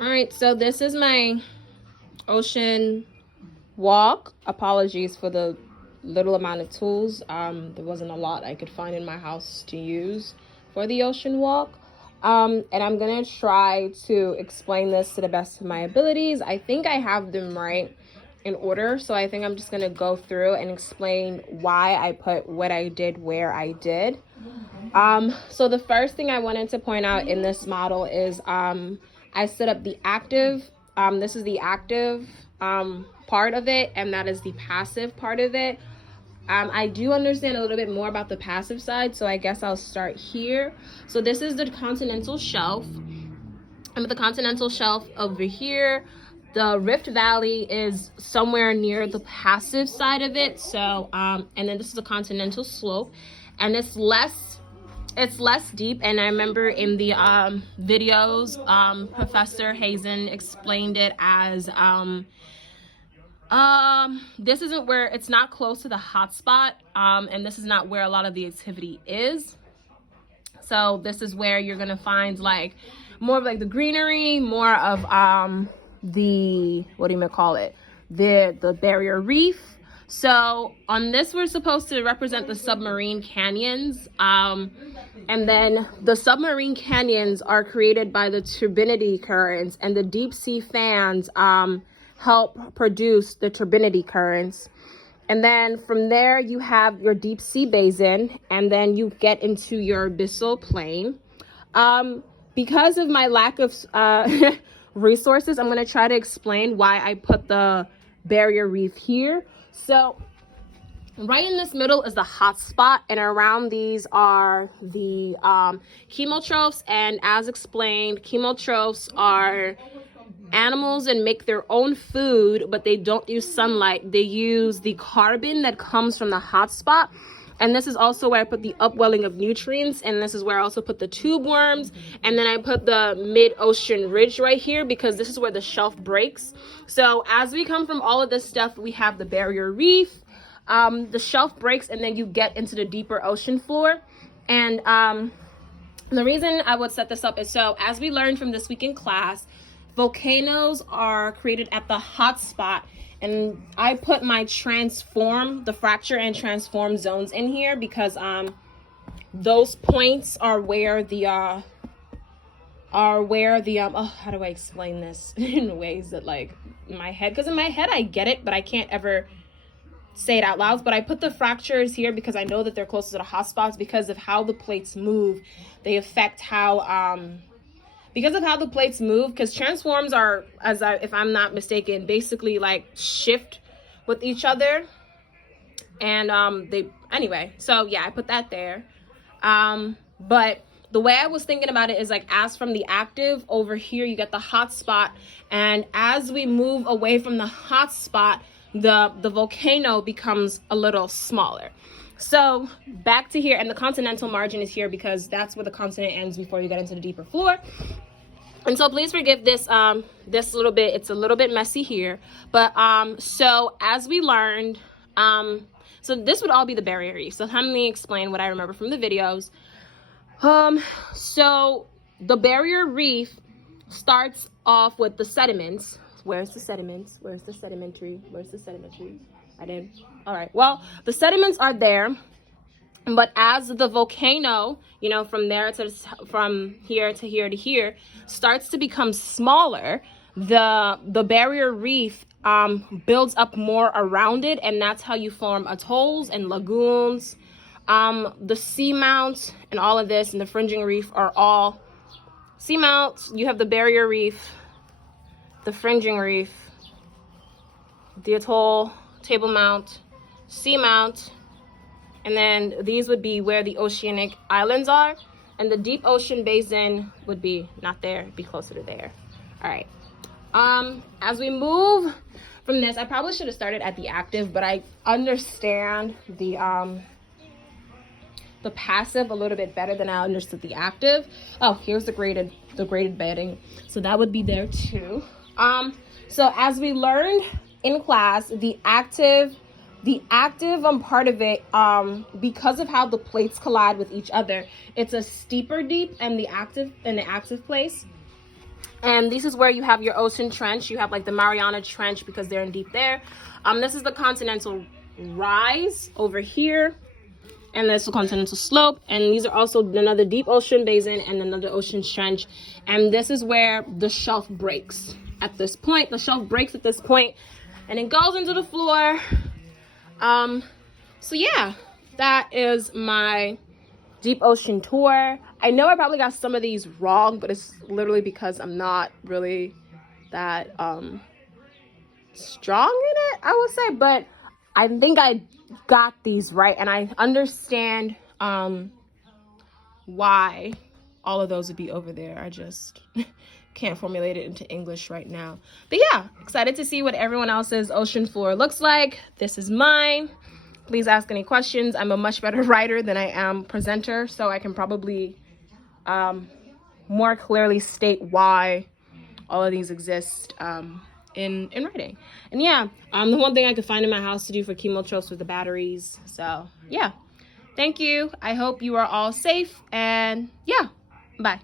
All right, so this is my ocean walk. Apologies for the little amount of tools. There wasn't a lot I could find in my house to use for the ocean walk. And I'm gonna try to explain this to the best of my abilities. I think I have them right in order, so I think I'm just gonna go through and explain why I put what I did where I did. So the first thing I wanted to point out in this model is I set up the active. This is the active part of it, and that is the passive part of it. I do understand a little bit more about the passive side, so I guess I'll start here. So this is the continental shelf. And with the continental shelf over here, the Rift Valley is somewhere near the passive side of it. So, and then this is a continental slope, and it's less deep. And I remember in the videos, Professor Hazen explained it as this isn't where, it's not close to the hot spot, and this is not where a lot of the activity is. So this is where you're gonna find like more of like the greenery, more of the, what do you call it, the barrier reef. So on this, we're supposed to represent the submarine canyons, and then the submarine canyons are created by the turbidity currents, and the deep sea fans help produce the turbidity currents. And then from there you have your deep sea basin, and then you get into your abyssal plain. Because of my lack of resources, I'm going to try to explain why I put the barrier reef here. So right in this middle is the hot spot, and around these are the chemotrophs. And as explained, chemotrophs are animals and make their own food, but they don't use sunlight. They use the carbon that comes from the hot spot. And this is also where I put the upwelling of nutrients, and this is where I also put the tube worms. And then I put the mid-ocean ridge right here, because this is where the shelf breaks. So as we come from all of this stuff, we have the barrier reef, the shelf breaks, and then you get into the deeper ocean floor. And the reason I would set this up is, so as we learned from this week in class, volcanoes are created at the hot spot, and I put my transform, the fracture and transform zones in here, because those points are where the oh, how do I explain this in ways that, like, in my head, because in my head I get it, but I can't ever say it out loud. But I put the fractures here because I know that they're close to the hot spots, because of how the plates move. They affect how because of how the plates move, because transforms are, if I'm not mistaken, basically like shift with each other. And anyway, so yeah, I put that there. But the way I was thinking about it is, like, as from the active over here, you get the hot spot. And as we move away from the hot spot, the volcano becomes a little smaller. So back to here, and the continental margin is here because that's where the continent ends before you get into the deeper floor. And so please forgive this this little bit, it's a little bit messy here. But so as we learned, so this would all be the barrier reef. So let me explain what I remember from the videos. So the barrier reef starts off with the sediments. Where's the sediments? Where's the sedimentary? Where's the sedimentary? I did. All right. Well, the sediments are there, but as the volcano, you know, from there to, from here to here to here, starts to become smaller, the barrier reef builds up more around it, and that's how you form atolls and lagoons. The seamount and all of this and the fringing reef are all seamounts. You have the barrier reef, the fringing reef, the atoll, table mount, seamount, and then these would be where the oceanic islands are, and the deep ocean basin would be not there, it'd be closer to there. All right. As we move from this, I probably should have started at the active, but I understand the passive a little bit better than I understood the active. Oh, here's the graded bedding, so that would be there too. So as we learned in class, the active part of it, because of how the plates collide with each other, it's a steeper deep and the active place. And this is where you have your ocean trench. You have like the Mariana Trench because they're in deep there. This is the continental rise over here. And that's the continental slope. And these are also another deep ocean basin and another ocean trench. And this is where the shelf breaks at this point. The shelf breaks at this point and it goes into the floor. So yeah, that is my deep ocean tour. I know I probably got some of these wrong, but it's literally because I'm not really that strong in it, I would say. But I think I got these right, and I understand why all of those would be over there. I just can't formulate it into English right now. But yeah, excited to see what everyone else's ocean floor looks like. This is mine. Please ask any questions. I'm a much better writer than I am presenter, so I can probably more clearly state why all of these exist in writing. And yeah, the one thing I could find in my house to do for chemotropes was the batteries. So yeah, thank you. I hope you are all safe, and yeah, bye.